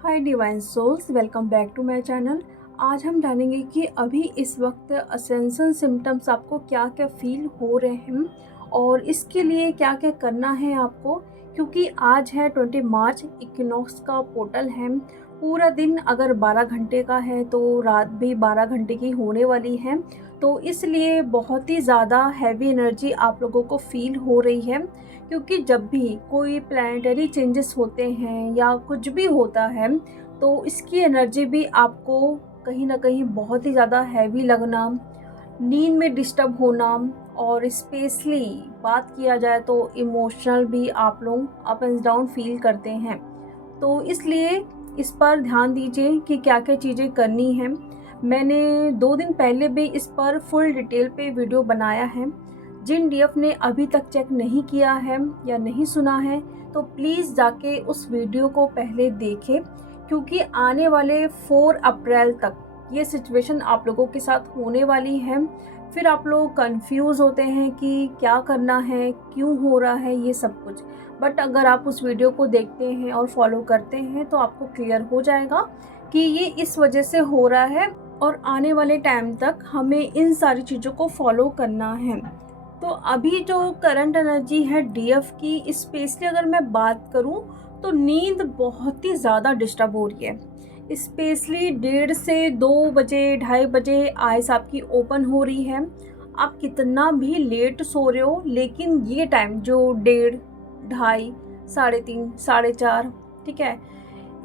Hi divine souls, welcome back to my channel. आज हम जानेंगे कि अभी इस वक्त असेंशन सिम्टम्स आपको क्या क्या फील हो रहे हैं और इसके लिए क्या क्या करना है आपको, क्योंकि आज है 20 मार्च, इक्विनॉक्स का पोर्टल है। पूरा दिन अगर 12 घंटे का है तो रात भी 12 घंटे की होने वाली है, तो इसलिए बहुत ही ज़्यादा हैवी एनर्जी आप लोगों को फील हो रही है। क्योंकि जब भी कोई प्लैनेटरी चेंजेस होते हैं या कुछ भी होता है तो इसकी एनर्जी भी आपको कहीं ना कहीं बहुत ही ज़्यादा हैवी लगना, नींद में डिस्टर्ब होना, और स्पेशली बात किया जाए तो इमोशनल भी आप लोग अप एंड डाउन फील करते हैं। तो इसलिए इस पर ध्यान दीजिए कि क्या क्या चीज़ें करनी हैं। मैंने 2 दिन पहले भी इस पर फुल डिटेल पे वीडियो बनाया है। जिन डीएफ ने अभी तक चेक नहीं किया है या नहीं सुना है तो प्लीज़ जाके उस वीडियो को पहले देखें, क्योंकि आने वाले 4 अप्रैल तक ये सिचुएशन आप लोगों के साथ होने वाली है। फिर आप लोग कंफ्यूज होते हैं कि क्या करना है, क्यों हो रहा है ये सब कुछ। बट अगर आप उस वीडियो को देखते हैं और फॉलो करते हैं तो आपको क्लियर हो जाएगा कि ये इस वजह से हो रहा है और आने वाले टाइम तक हमें इन सारी चीज़ों को फॉलो करना है। तो अभी जो करंट एनर्जी है डीएफ की, स्पेशली अगर मैं बात करूं तो नींद बहुत ही ज़्यादा डिस्टर्ब हो रही है। स्पेशली 1:30 से 2 बजे 2:30 बजे आइस आपकी ओपन हो रही है। आप कितना भी लेट सो रहे हो, लेकिन ये टाइम जो 1:30, 2:30, 3:30, 4:30, ठीक है,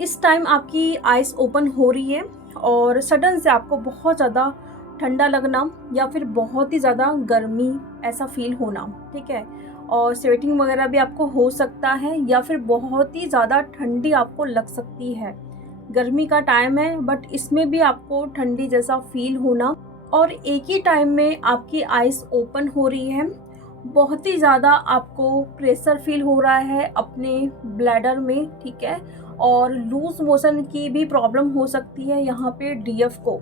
इस टाइम आपकी आइस ओपन हो रही है और सडन से आपको बहुत ज़्यादा ठंडा लगना या फिर बहुत ही ज़्यादा गर्मी ऐसा फील होना, ठीक है, और स्वेटिंग वगैरह भी आपको हो सकता है या फिर बहुत ही ज़्यादा ठंडी आपको लग सकती है। गर्मी का टाइम है बट इसमें भी आपको ठंडी जैसा फील होना, और एक ही टाइम में आपकी आइस ओपन हो रही है। बहुत ही ज़्यादा आपको प्रेशर फील हो रहा है अपने ब्लैडर में, ठीक है, और लूज मोशन की भी प्रॉब्लम हो सकती है यहाँ पे डीएफ को,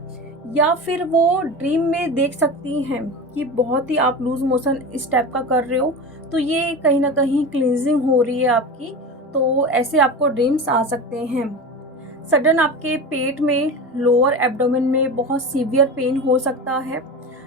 या फिर वो ड्रीम में देख सकती हैं कि बहुत ही आप लूज मोशन इस टाइप का कर रहे हो, तो ये कहीं ना कहीं क्लींजिंग हो रही है आपकी, तो ऐसे आपको ड्रीम्स आ सकते हैं। सडन आपके पेट में, लोअर एब्डोमेन में बहुत सीवियर पेन हो सकता है,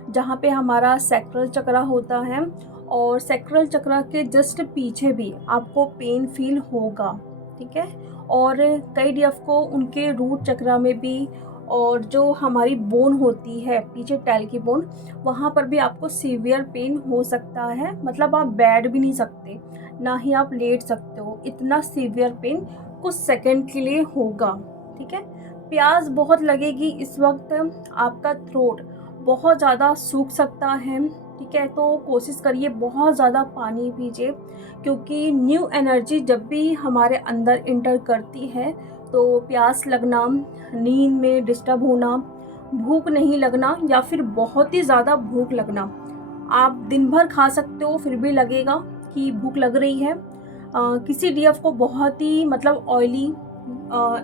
जहाँ पे हमारा सैक्रल चक्रा होता है, और सैक्रल चक्रा के जस्ट पीछे भी आपको पेन फील होगा, ठीक है। और कई डीएफ को उनके रूट चक्रा में भी, और जो हमारी बोन होती है पीछे टैल की बोन, वहाँ पर भी आपको सीवियर पेन हो सकता है। मतलब आप बैठ भी नहीं सकते, ना ही आप लेट सकते हो, इतना सीवियर पेन कुछ सेकंड के लिए होगा, ठीक है। प्यास बहुत लगेगी इस वक्त, आपका थ्रोट बहुत ज़्यादा सूख सकता है, ठीक है, तो कोशिश करिए बहुत ज़्यादा पानी पीजिए, क्योंकि न्यू एनर्जी जब भी हमारे अंदर इंटर करती है तो प्यास लगना, नींद में डिस्टर्ब होना, भूख नहीं लगना या फिर बहुत ही ज़्यादा भूख लगना। आप दिन भर खा सकते हो फिर भी लगेगा कि भूख लग रही है। किसी डीएफ को बहुत ही मतलब ऑयली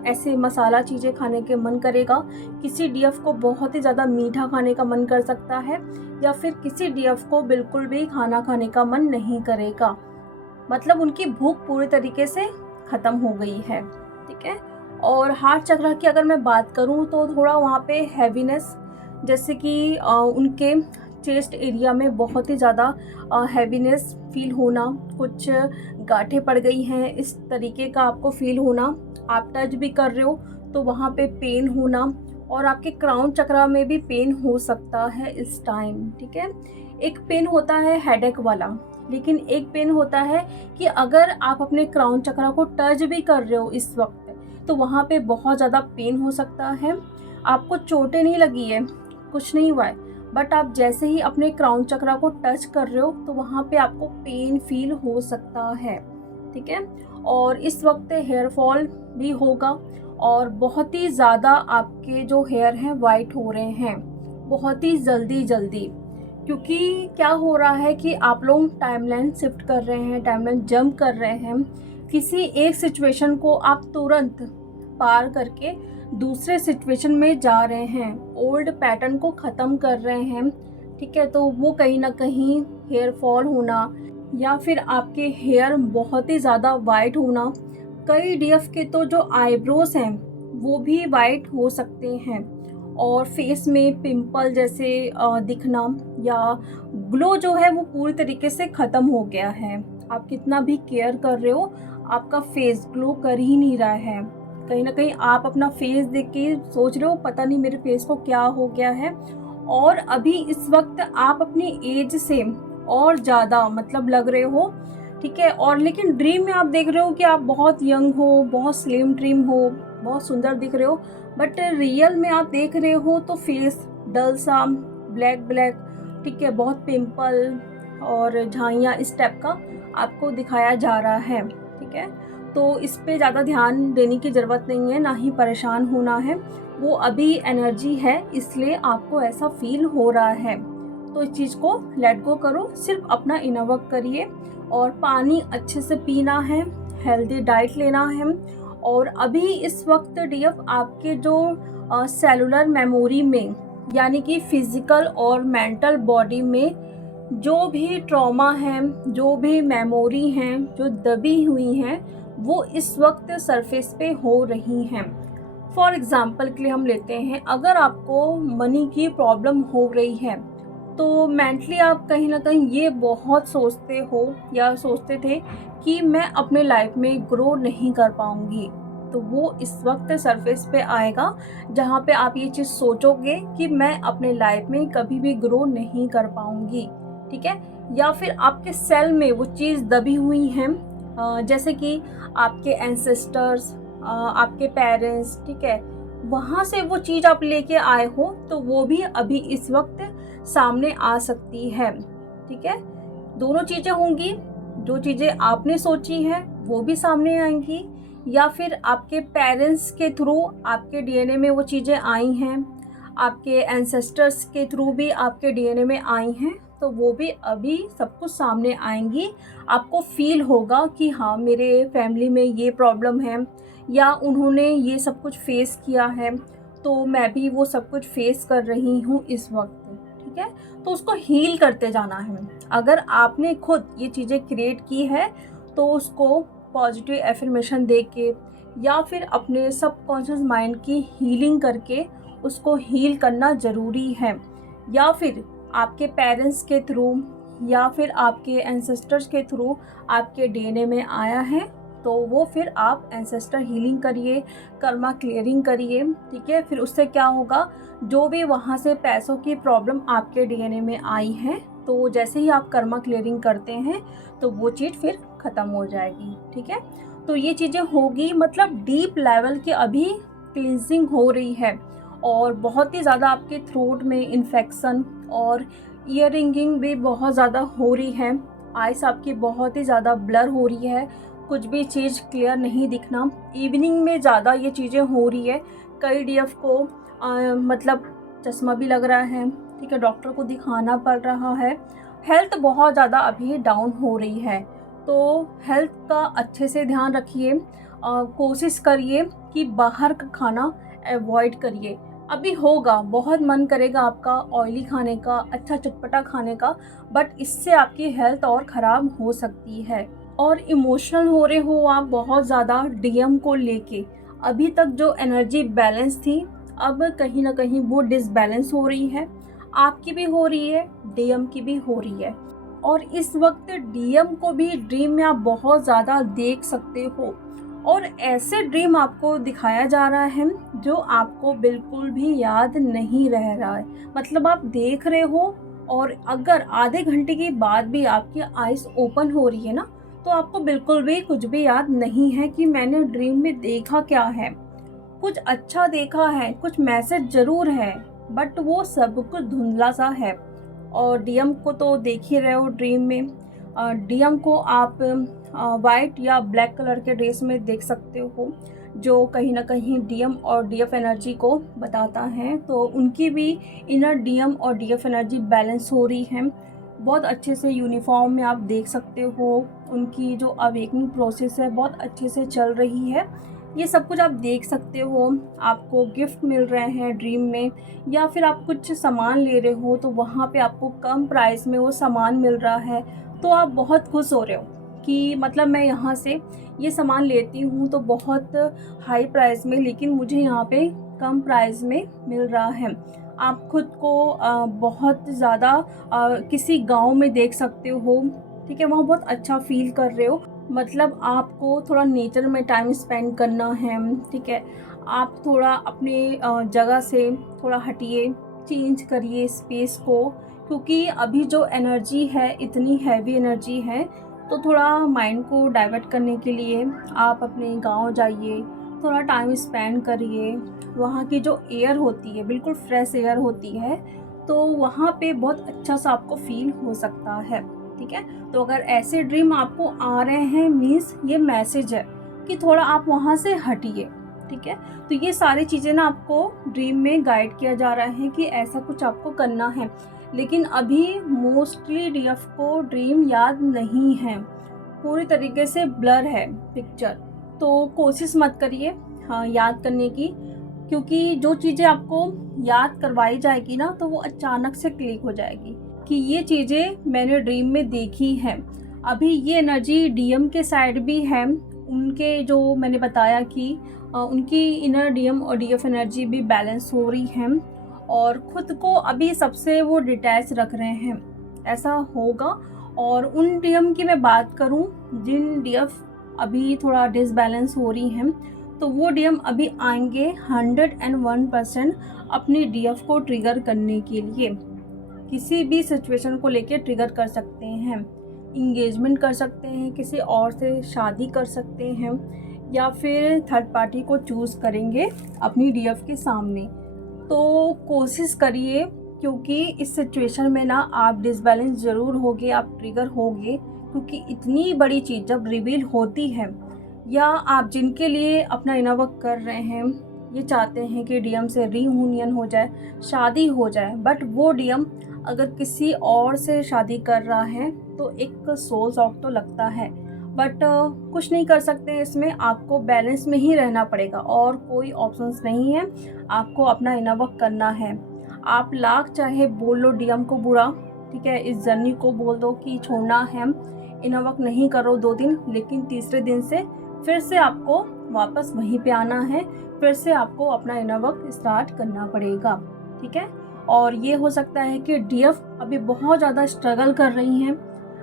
ऐसे मसाला चीज़ें खाने के मन करेगा, किसी डीएफ को बहुत ही ज़्यादा मीठा खाने का मन कर सकता है, या फिर किसी डीएफ को बिल्कुल भी खाना खाने का मन नहीं करेगा। मतलब उनकी भूख पूरी तरीके से ख़त्म हो गई है, ठीक है। और हार्ट चक्र की अगर मैं बात करूं तो थोड़ा वहाँ पे हैवीनेस, जैसे कि उनके चेस्ट एरिया में बहुत ही ज़्यादा हैवीनेस फील होना, कुछ गांठें पड़ गई हैं इस तरीके का आपको फील होना। आप टच भी कर रहे हो तो वहाँ पे पेन होना, और आपके क्राउन चक्रा में भी पेन हो सकता है इस टाइम, ठीक है। एक पेन होता है हेडेक वाला, लेकिन एक पेन होता है कि अगर आप अपने क्राउन चक्रा को टच भी कर रहे हो इस वक्त तो वहाँ पे बहुत ज़्यादा पेन हो सकता है। आपको चोटें नहीं लगी है, कुछ नहीं हुआ है, बट आप जैसे ही अपने क्राउन चक्रा को टच कर रहे हो तो वहाँ पे आपको पेन फील हो सकता है, ठीक है। और इस वक्त हेयर फॉल भी होगा, और बहुत ही ज़्यादा आपके जो हेयर हैं वाइट हो रहे हैं बहुत ही जल्दी जल्दी, क्योंकि क्या हो रहा है कि आप लोग टाइमलाइन शिफ्ट कर रहे हैं, टाइमलाइन जंप कर रहे हैं। किसी एक सिचुएशन को आप तुरंत पार करके दूसरे सिचुएशन में जा रहे हैं, ओल्ड पैटर्न को ख़त्म कर रहे हैं, ठीक है। तो वो कहीं ना कहीं हेयर फॉल होना या फिर आपके हेयर बहुत ही ज़्यादा वाइट होना। कई डीएफ के तो जो आईब्रोज हैं वो भी वाइट हो सकते हैं। और फेस में पिंपल जैसे दिखना या ग्लो जो है वो पूरी तरीके से ख़त्म हो गया है। आप कितना भी केयर कर रहे हो, आपका फेस ग्लो कर ही नहीं रहा है। कहीं ना कहीं आप अपना फेस देख के सोच रहे हो पता नहीं मेरे फेस को क्या हो गया है। और अभी इस वक्त आप अपनी एज से और ज़्यादा मतलब लग रहे हो, ठीक है। और लेकिन ड्रीम में आप देख रहे हो कि आप बहुत यंग हो, बहुत स्लिम ट्रिम हो, बहुत सुंदर दिख रहे हो। बट रियल में आप देख रहे हो तो फेस डल सा, ब्लैक ब्लैक, ठीक है, बहुत पिंपल और झाइयाँ इस टाइप का आपको दिखाया जा रहा है, ठीक है। तो इस पे ज़्यादा ध्यान देने की ज़रूरत नहीं है, ना ही परेशान होना है। वो अभी एनर्जी है, इसलिए आपको ऐसा फील हो रहा है। तो इस चीज़ को लेट गो करो, सिर्फ अपना इनर वर्क करिए और पानी अच्छे से पीना है, हेल्दी डाइट लेना है। और अभी इस वक्त डीएफ आपके जो सेलुलर मेमोरी में, यानी कि फिजिकल और मेंटल बॉडी में जो भी ट्रॉमा है, जो भी मेमोरी हैं जो दबी हुई हैं, वो इस वक्त सरफेस पे हो रही हैं। फॉर एग्ज़ाम्पल के लिए हम लेते हैं, अगर आपको मनी की प्रॉब्लम हो रही है तो मेंटली आप कहीं ना कहीं ये बहुत सोचते हो या सोचते थे कि मैं अपने लाइफ में ग्रो नहीं कर पाऊंगी। तो वो इस वक्त सरफेस पे आएगा जहाँ पे आप ये चीज़ सोचोगे कि मैं अपने लाइफ में कभी भी ग्रो नहीं कर पाऊंगी, ठीक है। या फिर आपके सेल में वो चीज़ दबी हुई है, जैसे कि आपके एंसेस्टर्स, आपके पेरेंट्स, ठीक है, वहाँ से वो चीज़ आप लेके आए हो तो वो भी अभी इस वक्त सामने आ सकती है, ठीक है। दोनों चीज़ें होंगी, जो चीज़ें आपने सोची हैं वो भी सामने आएंगी, या फिर आपके पेरेंट्स के थ्रू आपके डीएनए में वो चीज़ें आई हैं, आपके एंसेस्टर्स के थ्रू भी आपके डीएनए में आई हैं, तो वो भी अभी सब कुछ सामने आएंगी। आपको फील होगा कि हाँ मेरे फैमिली में ये प्रॉब्लम है या उन्होंने ये सब कुछ फेस किया है, तो मैं भी वो सब कुछ फेस कर रही हूँ इस वक्त, ठीक है। तो उसको हील करते जाना है। अगर आपने खुद ये चीज़ें क्रिएट की है तो उसको पॉजिटिव एफर्मेशन दे के या फिर अपने सबकॉन्शियस माइंड की हीलिंग करके उसको हील करना ज़रूरी है। या फिर आपके पेरेंट्स के थ्रू या फिर आपके एंसेस्टर्स के थ्रू आपके डीएनए में आया है, तो वो फिर आप एंसेस्टर हीलिंग करिए, कर्मा क्लियरिंग करिए, ठीक है। फिर उससे क्या होगा, जो भी वहाँ से पैसों की प्रॉब्लम आपके डीएनए में आई है, तो जैसे ही आप कर्मा क्लियरिंग करते हैं तो वो चीज़ फिर ख़त्म हो जाएगी, ठीक है। तो ये चीज़ें होगी, मतलब डीप लेवल की अभी क्लिनजिंग हो रही है। और बहुत ही ज़्यादा आपके थ्रोट में इन्फेक्शन और ईयर रिंगिंग भी बहुत ज़्यादा हो रही है। आइस आपकी बहुत ही ज़्यादा ब्लर हो रही है, कुछ भी चीज़ क्लियर नहीं दिखना। इवनिंग में ज़्यादा ये चीज़ें हो रही है। कई डीएफ को मतलब चश्मा भी लग रहा है, ठीक है, डॉक्टर को दिखाना पड़ रहा है। हेल्थ बहुत ज़्यादा अभी डाउन हो रही है, तो हेल्थ का अच्छे से ध्यान रखिए। कोशिश करिए कि बाहर का खाना अवॉइड करिए। अभी होगा, बहुत मन करेगा आपका ऑयली खाने का, अच्छा चटपटा खाने का, बट इससे आपकी हेल्थ और ख़राब हो सकती है। और इमोशनल हो रहे हो आप बहुत ज़्यादा डीएम को लेके। अभी तक जो एनर्जी बैलेंस थी, अब कहीं ना कहीं वो डिसबैलेंस हो रही है। आपकी भी हो रही है, डीएम की भी हो रही है। और इस वक्त डीएम को भी ड्रीम में आप बहुत ज़्यादा देख सकते हो। और ऐसे ड्रीम आपको दिखाया जा रहा है जो आपको बिल्कुल भी याद नहीं रह रहा है। मतलब आप देख रहे हो और अगर आधे घंटे के बाद भी आपकी आइज़ ओपन हो रही है ना, तो आपको बिल्कुल भी कुछ भी याद नहीं है कि मैंने ड्रीम में देखा क्या है। कुछ अच्छा देखा है, कुछ मैसेज ज़रूर है, बट वो सब कुछ धुंधला सा है। और डीएम को तो देख ही रहे हो ड्रीम में। डीएम को आप वाइट या ब्लैक कलर के ड्रेस में देख सकते हो, जो कहीं ना कहीं डीएम और डीएफ एनर्जी को बताता है। तो उनकी भी इनर डीएम और डीएफ एनर्जी बैलेंस हो रही है। बहुत अच्छे से यूनिफॉर्म में आप देख सकते हो, उनकी जो अवेकनिंग प्रोसेस है बहुत अच्छे से चल रही है। ये सब कुछ आप देख सकते हो। आपको गिफ्ट मिल रहे हैं ड्रीम में, या फिर आप कुछ सामान ले रहे हो तो वहाँ पे आपको कम प्राइस में वो सामान मिल रहा है, तो आप बहुत खुश हो रहे हो, कि मतलब मैं यहाँ से ये सामान लेती हूँ तो बहुत हाई प्राइस में, लेकिन मुझे यहाँ पे कम प्राइस में मिल रहा है। आप खुद को बहुत ज़्यादा किसी गांव में देख सकते हो, ठीक है, वहाँ बहुत अच्छा फील कर रहे हो। मतलब आपको थोड़ा नेचर में टाइम स्पेंड करना है, ठीक है। आप थोड़ा अपने जगह से थोड़ा हटिए, चेंज करिए स्पेस को, क्योंकि अभी जो एनर्जी है इतनी हैवी एनर्जी है। तो थोड़ा माइंड को डाइवर्ट करने के लिए आप अपने गांव जाइए, थोड़ा टाइम स्पेंड करिए। वहाँ की जो एयर होती है बिल्कुल फ्रेश एयर होती है, तो वहाँ पे बहुत अच्छा सा आपको फील हो सकता है, ठीक है। तो अगर ऐसे ड्रीम आपको आ रहे हैं, मीन्स ये मैसेज है कि थोड़ा आप वहाँ से हटिए, ठीक है। तो ये सारी चीज़ें ना आपको ड्रीम में गाइड किया जा रहा है कि ऐसा कुछ आपको करना है। लेकिन अभी मोस्टली डीएफ को ड्रीम याद नहीं है, पूरी तरीके से ब्लर है पिक्चर। तो कोशिश मत करिए हाँ याद करने की, क्योंकि जो चीज़ें आपको याद करवाई जाएगी ना तो वो अचानक से क्लिक हो जाएगी कि ये चीज़ें मैंने ड्रीम में देखी हैं। अभी ये एनर्जी डीएम के साइड भी है, उनके जो मैंने बताया कि उनकी इनर डीएम और डीएफ एनर्जी भी बैलेंस हो रही है, और ख़ुद को अभी सबसे वो डिटैच रख रहे हैं, ऐसा होगा। और उन डीएम की मैं बात करूं जिन डीएफ अभी थोड़ा डिसबैलेंस हो रही हैं, तो वो डीएम अभी आएंगे 101% अपनी डीएफ को ट्रिगर करने के लिए। किसी भी सिचुएशन को लेके ट्रिगर कर सकते हैं, इंगेजमेंट कर सकते हैं, किसी और से शादी कर सकते हैं, या फिर थर्ड पार्टी को चूज़ करेंगे अपनी डीएफ के सामने। तो कोशिश करिए, क्योंकि इस सिचुएशन में ना आप डिसबैलेंस ज़रूर होगे, आप ट्रिगर होगे, क्योंकि इतनी बड़ी चीज़ जब रिवील होती है, या आप जिनके लिए अपना इनर वर्क कर रहे हैं ये चाहते हैं कि डीएम से रीयूनियन हो जाए, शादी हो जाए, बट वो डीएम अगर किसी और से शादी कर रहा है तो एक सोल शॉक तो लगता है। बट कुछ नहीं कर सकते इसमें, आपको बैलेंस में ही रहना पड़ेगा और कोई ऑप्शंस नहीं है। आपको अपना इनर वर्क करना है। आप लाख चाहे बोल लो डीएम को बुरा, ठीक है, इस जर्नी को बोल दो कि छोड़ना है, इनर वर्क नहीं करो 2 दिन, लेकिन तीसरे दिन से फिर से आपको वापस वहीं पे आना है, फिर से आपको अपना इनर वर्क स्टार्ट करना पड़ेगा, ठीक है। और ये हो सकता है कि डीएफ अभी बहुत ज़्यादा स्ट्रगल कर रही हैं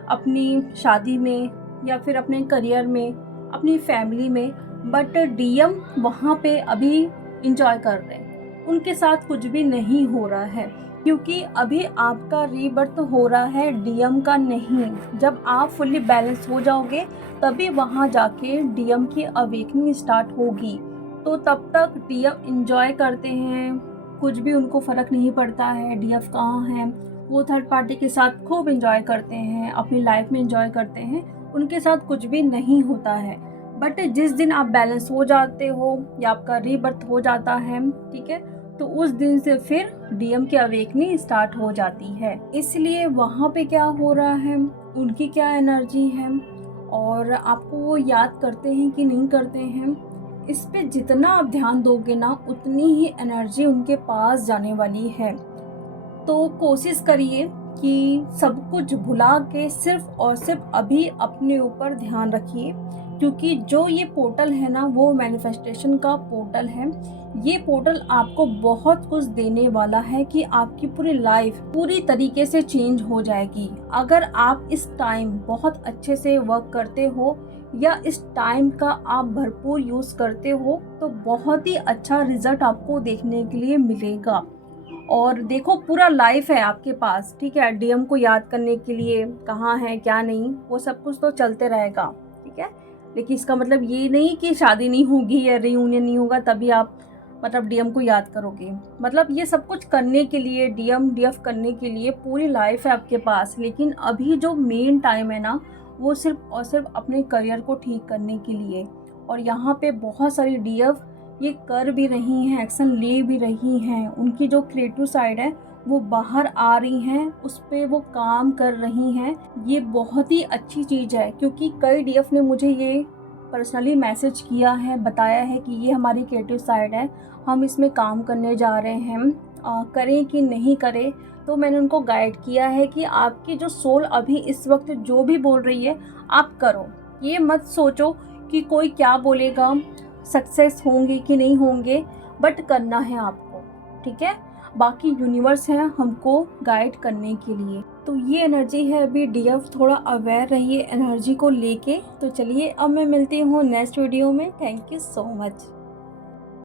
अपनी शादी में, या फिर अपने करियर में, अपनी फैमिली में, बट डीएम वहाँ पे अभी इंजॉय कर रहे हैं, उनके साथ कुछ भी नहीं हो रहा है, क्योंकि अभी आपका रीबर्थ हो रहा है, डीएम का नहीं। जब आप फुल्ली बैलेंस हो जाओगे तभी वहाँ जाके डीएम की अवेकनिंग स्टार्ट होगी। तो तब तक डीएम इंजॉय करते हैं, कुछ भी उनको फ़र्क नहीं पड़ता है डीएफ कहाँ है, वो थर्ड पार्टी के साथ खूब इंजॉय करते हैं, अपनी लाइफ में इंजॉय करते हैं, उनके साथ कुछ भी नहीं होता है। बट जिस दिन आप बैलेंस हो जाते हो या आपका रीबर्थ हो जाता है, ठीक है, तो उस दिन से फिर डीएम की अवेकनिंग स्टार्ट हो जाती है। इसलिए वहाँ पे क्या हो रहा है, उनकी क्या एनर्जी है, और आपको वो याद करते हैं कि नहीं करते हैं, इस पे जितना आप ध्यान दोगे ना उतनी ही एनर्जी उनके पास जाने वाली है। तो कोशिश करिए कि सब कुछ भुला के सिर्फ और सिर्फ अभी अपने ऊपर ध्यान रखिए, क्योंकि जो ये पोर्टल है ना वो मैनिफेस्टेशन का पोर्टल है। ये पोर्टल आपको बहुत कुछ देने वाला है कि आपकी पूरी लाइफ पूरी तरीके से चेंज हो जाएगी। अगर आप इस टाइम बहुत अच्छे से वर्क करते हो या इस टाइम का आप भरपूर यूज़ करते हो तो बहुत ही अच्छा रिजल्ट आपको देखने के लिए मिलेगा। और देखो पूरा लाइफ है आपके पास, ठीक है, डीएम को याद करने के लिए कहाँ है क्या नहीं वो सब कुछ तो चलते रहेगा, ठीक है। लेकिन इसका मतलब ये नहीं कि शादी नहीं होगी या रीयूनियन नहीं होगा तभी आप मतलब डीएम को याद करोगे। मतलब ये सब कुछ करने के लिए डीएम डीएफ करने के लिए पूरी लाइफ है आपके पास, लेकिन अभी जो मेन टाइम है ना वो सिर्फ और सिर्फ अपने करियर को ठीक करने के लिए। और यहाँ पे बहुत सारी डीएफ ये कर भी रही हैं, एक्शन ले भी रही हैं, उनकी जो क्रिएटिव साइड है वो बाहर आ रही हैं, उस पर वो काम कर रही हैं। ये बहुत ही अच्छी चीज़ है, क्योंकि कई डीएफ ने मुझे ये पर्सनली मैसेज किया है, बताया है कि ये हमारी क्रिएटिव साइड है, हम इसमें काम करने जा रहे हैं, करें कि नहीं करें। तो मैंने उनको गाइड किया है कि आपकी जो सोल अभी इस वक्त जो भी बोल रही है आप करो। ये मत सोचो कि कोई क्या बोलेगा, सक्सेस होंगे कि नहीं होंगे, बट करना है आपको, ठीक है। बाकी यूनिवर्स है हमको गाइड करने के लिए। तो ये एनर्जी है अभी डियर, थोड़ा अवेयर रहिए एनर्जी को लेके। तो चलिए अब मैं मिलती हूँ नेक्स्ट वीडियो में। Thank you so much.